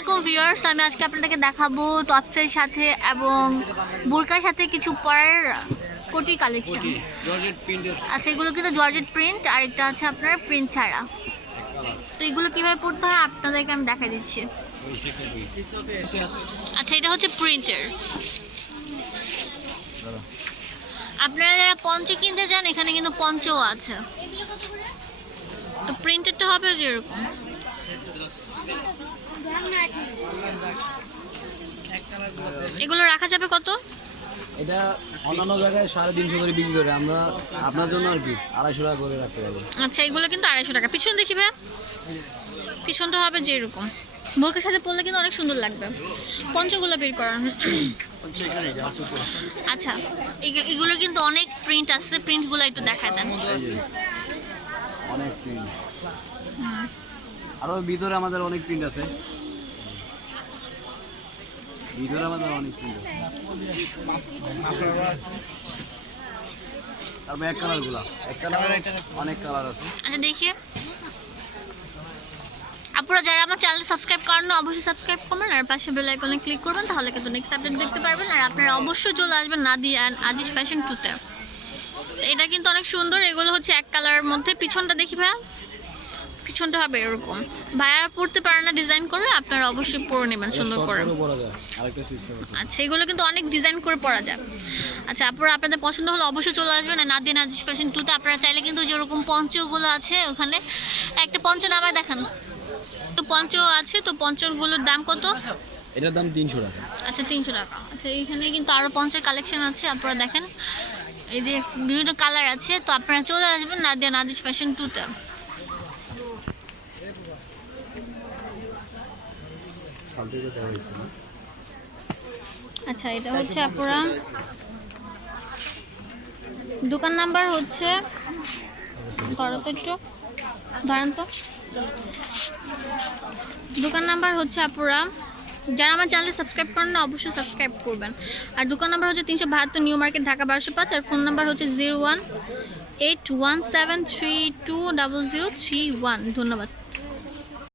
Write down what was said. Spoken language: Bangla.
আলাইকুম ভিউয়ার্স আমি আজকে আপনাদেরকে দেখাবো টপসের সাথে এবং বোরকার সাথে কিছু পরের কোটি কালেকশন আচ্ছা এগুলো কিন্তু জর্জেট প্রিন্ট আর একটা আছে আপনার প্রিন্ট ছাড়া। তো এগুলো কীভাবে পড়তে হয় আপনাদেরকে আমি দেখা দিচ্ছি। আচ্ছা এটা হচ্ছে প্রিন্টের আপনারা যারা পঞ্চ কিনতে যান এখানে কিন্তু পঞ্চও আছে। তো প্রিন্টেডটা হবে যেরকম এগুলো রাখা যাবে কত? এটা অন্যান্য জায়গায় সাড়ে তিনশো করে বিক্রি করে আমরা আপনার জন্য আর কি আড়াইশো টাকা করে রাখতে পারব। আচ্ছা এগুলো কিন্তু আড়াইশো টাকা। পিছন দেখি ভাই পিছনটা হবে যেরকম। বোরকের সাথে পরলে কিন্তু অনেক সুন্দর লাগবে। পঞ্চগুলো বের করা। আচ্ছা এগ- এগুলো কিন্তু অনেক প্রিন্ট আছে। প্রিন্টগুলো একটু দেখায় দেন। অনেক প্রিন্ট আরও ভিতরে আমাদের অনেক প্রিন্ট আছে। ভিতরে আমাদের অনেক প্রিন্ট আছে। তারপর এক কালারগুলা এক কালার অনেক কালার আছে। আচ্ছা দেখি। আপনারা যারা আমার চ্যানেল সাবস্ক্রাইব করেন অবশ্যই সাবস্ক্রাইব করবেন আর পাশে বেল আইকনে ক্লিক করবেন, তাহলে কিন্তু নেক্সট আপডেট দেখতে পারবেন। আর আপনারা অবশ্যই চলে আসবেন নাদি অ্যান্ড আজিজ ফ্যাশন টুতে এটা কিন্তু অনেক সুন্দর, এগুলো হচ্ছে এক কালারের মধ্যে। পিছনটা দেখি ভাইয়া। পিছনটা হবে এরকম। ভাইয়া পড়তে পারে না ডিজাইন করে আপনারা অবশ্যই পরে নেবেন সুন্দর করে। আচ্ছা এগুলো কিন্তু অনেক ডিজাইন করে পরা যায়। আচ্ছা আপনারা আপনাদের পছন্দ হলে অবশ্যই চলে আসবেন। আর নাদিন আজিজ ফ্যাশন টুতে আপনারা চাইলে কিন্তু যেরকম পঞ্চগুলো আছে ওখানে একটা পঞ্চ নামায় দেখান। তো পঞ্চ আছে তো পঞ্চগুলোর দাম কত? এটার দাম তিনশো টাকা। আচ্ছা তিনশো টাকা। আচ্ছা এইখানে কিন্তু আরও পঞ্চের কালেকশন আছে আপনারা দেখেন। এই যে বিভিন্ন কালার আছে তো আপনারা চলে আসবেন নাদিয়া নাদিজ ফ্যাশন টুতে আচ্ছা এটা হচ্ছে আপনারা দোকান নাম্বার হচ্ছে দোকান নাম্বার হচ্ছে আপুরা। যারা আমার চ্যানেলে সাবস্ক্রাইব করেন না, অবশ্যই সাবস্ক্রাইব করবেন। আর দোকান নাম্বার হচ্ছে তিনশো বাহাত্তর নিউ মার্কেট, ঢাকা বারোশো পাঁচ, আর ফোন নাম্বার হচ্ছে zero one eight one seven three two double zero three one. ধন্যবাদ।